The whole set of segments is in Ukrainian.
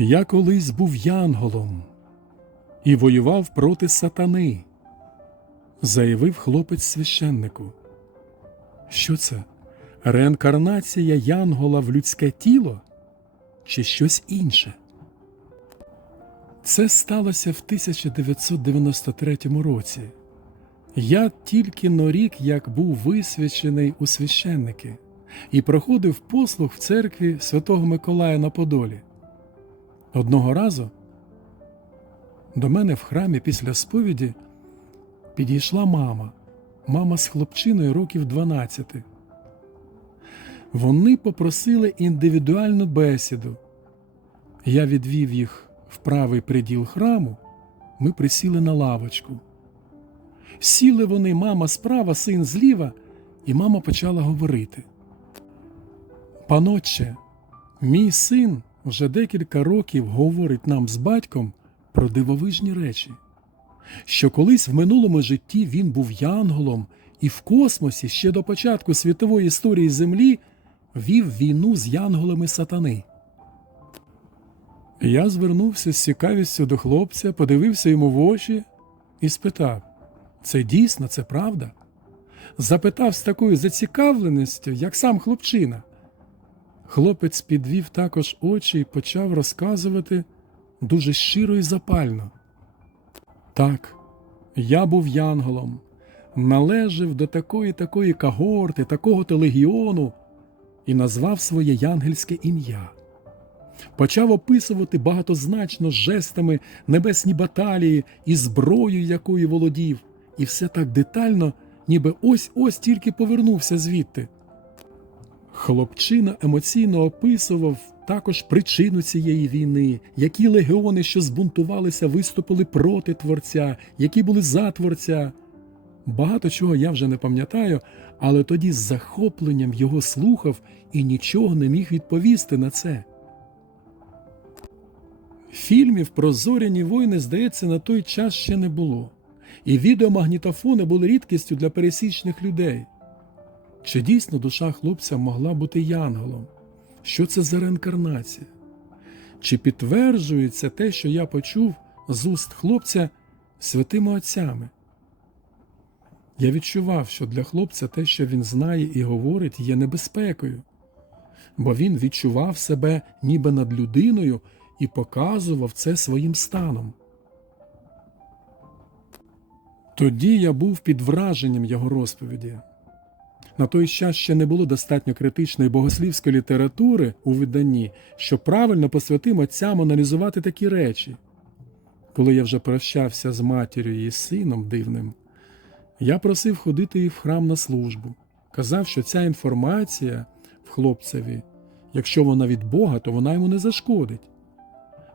Я колись був янголом і воював проти сатани, заявив хлопець священнику. Що це? Реінкарнація янгола в людське тіло чи щось інше? Це сталося в 1993 році. Я тільки на рік як був висвячений у священники і проходив послуг в церкві Святого Миколая на Подолі. Одного разу до мене в храмі після сповіді підійшла мама, мама з хлопчиною років 12. Вони попросили індивідуальну бесіду. Я відвів їх в правий приділ храму, ми присіли на лавочку. Сіли вони, мама справа, син зліва, і мама почала говорити. Панотче, мій син вже декілька років говорить нам з батьком про дивовижні речі, що колись в минулому житті він був янголом і в космосі ще до початку світової історії Землі вів війну з янголами сатани. Я звернувся з цікавістю до хлопця, подивився йому в очі і спитав: це дійсно, це правда? Запитав з такою зацікавленістю, як сам хлопчина. Хлопець підвів також очі і почав розказувати дуже щиро і запально. Так, я був янголом, належав до такої такої когорти, такого то легіону і назвав своє янгельське ім'я. Почав описувати багатозначно жестами небесні баталії і зброю, якою володів, і все так детально, ніби ось ось тільки повернувся звідти. Хлопчина емоційно описував також причину цієї війни, які легіони, що збунтувалися, виступили проти творця, які були за творця. Багато чого я вже не пам'ятаю, але тоді з захопленням його слухав і нічого не міг відповісти на це. Фільмів про зоряні війни, здається, на той час ще не було, і відеомагнітофони були рідкістю для пересічних людей. Чи дійсно душа хлопця могла бути янголом? Що це за реінкарнація? Чи підтверджується те, що я почув з уст хлопця святими отцями? Я відчував, що для хлопця те, що він знає і говорить, є небезпекою, бо він відчував себе ніби над людиною і показував це своїм станом. Тоді я був під враженням його розповіді. На той час ще не було достатньо критичної богослівської літератури у виданні, щоб правильно по святим отцям аналізувати такі речі. Коли я вже прощався з матір'ю і сином дивним, я просив ходити їх в храм на службу. Казав, що ця інформація в хлопцеві, якщо вона від Бога, то вона йому не зашкодить.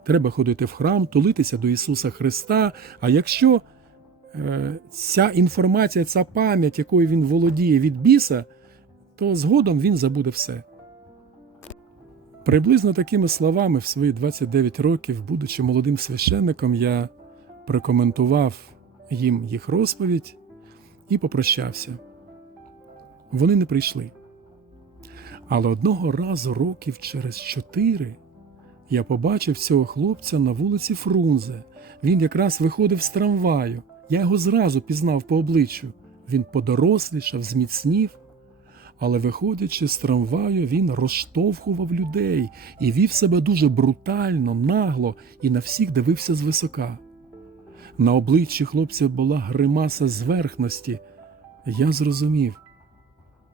Треба ходити в храм, тулитися до Ісуса Христа. А якщо ця інформація, ця пам'ять, якою він володіє від біса, то згодом він забуде все. Приблизно такими словами в свої 29 років, будучи молодим священником, я прокоментував їм їх розповідь і попрощався. Вони не прийшли. Але одного разу, років через чотири, я побачив цього хлопця на вулиці Фрунзе. Він якраз виходив з трамваю. Я його зразу пізнав по обличчю. Він подорослішав, зміцнів. Але, виходячи з трамваю, він розштовхував людей і вів себе дуже брутально, нагло і на всіх дивився звисока. На обличчі хлопця була гримаса зверхності. Я зрозумів,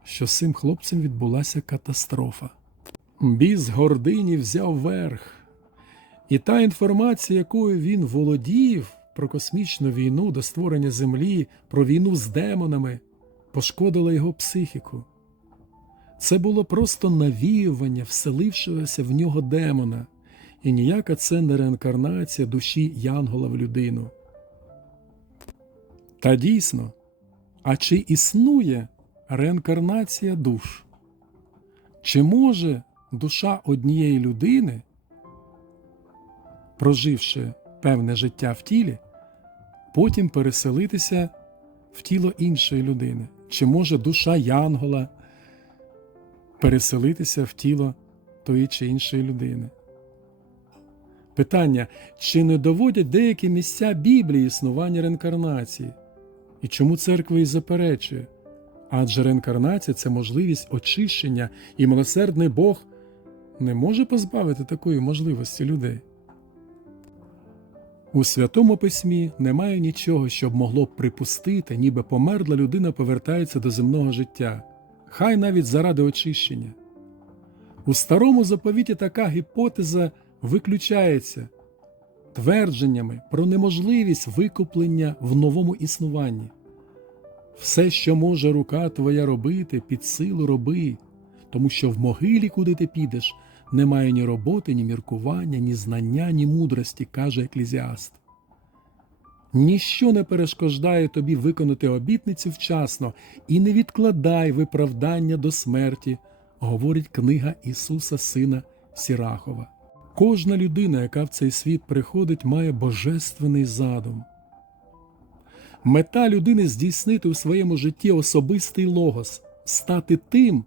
що з цим хлопцем відбулася катастрофа. Біс гордині взяв верх, і та інформація, якою він володів про космічну війну до створення Землі, про війну з демонами, пошкодила його психіку. Це було просто навіювання вселившогося в нього демона, і ніяка це не реінкарнація душі Янгола в людину. Та дійсно, а чи існує реінкарнація душ? Чи може душа однієї людини, проживши певне життя в тілі, потім переселитися в тіло іншої людини? Чи може душа Янгола переселитися в тіло тої чи іншої людини? Питання, чи не доводять деякі місця Біблії існування реінкарнації? І чому церква і заперечує? Адже реінкарнація це можливість очищення, і милосердний Бог не може позбавити такої можливості людей. У Святому Письмі немає нічого, що б могло б припустити, ніби померла людина повертається до земного життя, хай навіть заради очищення. У старому заповіті така гіпотеза виключається твердженнями про неможливість викуплення в новому існуванні. Все, що може рука твоя робити, під силу роби, тому що в могилі, куди ти підеш, немає ні роботи, ні міркування, ні знання, ні мудрості, каже еклезіаст. Ніщо не перешкоджає тобі виконати обітницю вчасно і не відкладай виправдання до смерті, говорить книга Ісуса Сина Сірахова. Кожна людина, яка в цей світ приходить, має божественний задум. Мета людини здійснити у своєму житті особистий логос, стати тим,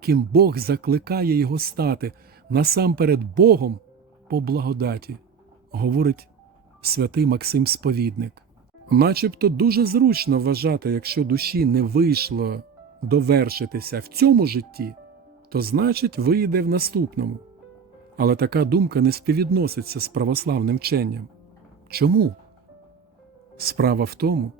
ким Бог закликає його стати, насамперед Богом по благодаті, говорить святий Максим Сповідник. Начебто дуже зручно вважати, якщо душі не вийшло довершитися в цьому житті, то значить вийде в наступному. Але така думка не співвідноситься з православним вченням. Чому? Справа в тому,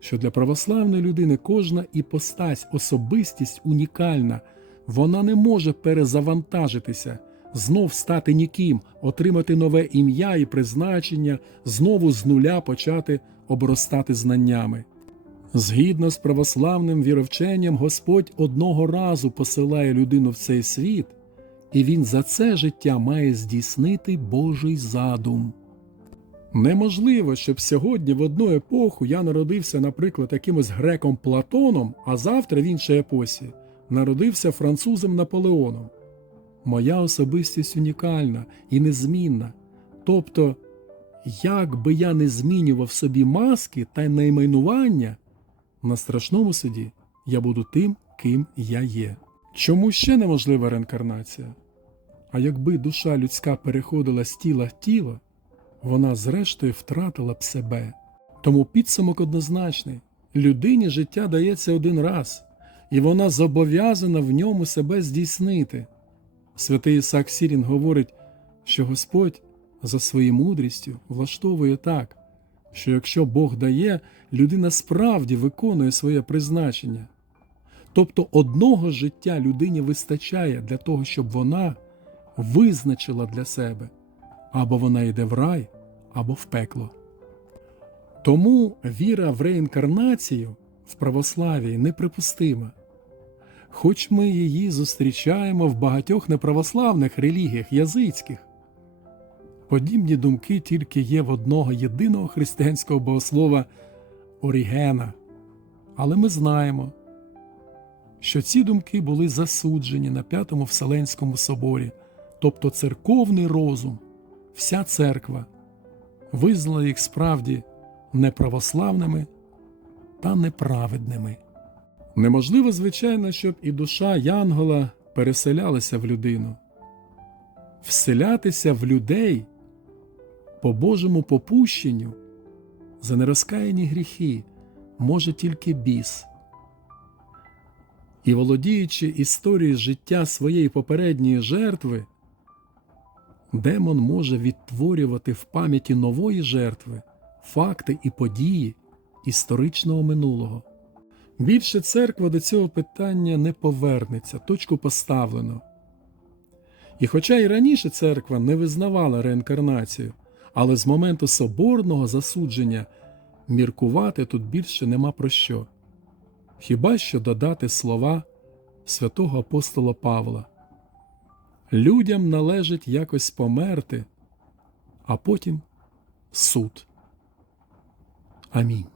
що для православної людини кожна іпостась, особистість унікальна, вона не може перезавантажитися, знов стати ніким, отримати нове ім'я і призначення, знову з нуля почати обростати знаннями. Згідно з православним віровченням, Господь одного разу посилає людину в цей світ, і він за це життя має здійснити Божий задум. Неможливо, щоб сьогодні в одну епоху я народився, наприклад, якимось греком Платоном, а завтра в іншій епосі народився французом Наполеоном. Моя особистість унікальна і незмінна. Тобто, як би я не змінював собі маски та найменування, на страшному суді я буду тим, ким я є. Чому ще неможлива реінкарнація? А якби душа людська переходила з тіла в тіло, вона зрештою втратила б себе. Тому підсумок однозначний людині життя дається один раз, і вона зобов'язана в ньому себе здійснити. Святий Ісак Сірін говорить, що Господь за своєю мудрістю влаштовує так, що якщо Бог дає, людина справді виконує своє призначення. Тобто одного життя людині вистачає для того, щоб вона визначила для себе або вона йде в рай, або в пекло. Тому віра в реінкарнацію в православії неприпустима, хоч ми її зустрічаємо в багатьох неправославних релігіях язицьких. Подібні думки тільки є в одного єдиного християнського богослова Орігена, але ми знаємо, що ці думки були засуджені на П'ятому Вселенському соборі, тобто церковний розум, вся церква визнала їх справді неправославними та неправедними. Неможливо, звичайно, щоб і душа Янгола переселялася в людину. Вселятися в людей по Божому попущенню за нерозкаяні гріхи може тільки біс. І володіючи історією життя своєї попередньої жертви, демон може відтворювати в пам'яті нової жертви факти і події історичного минулого. Більше церква до цього питання не повернеться, точку поставлено. І хоча і раніше церква не визнавала реінкарнацію, але з моменту соборного засудження міркувати тут більше нема про що. Хіба що додати слова святого апостола Павла Людям належить якось померти, а потім суд. Амінь.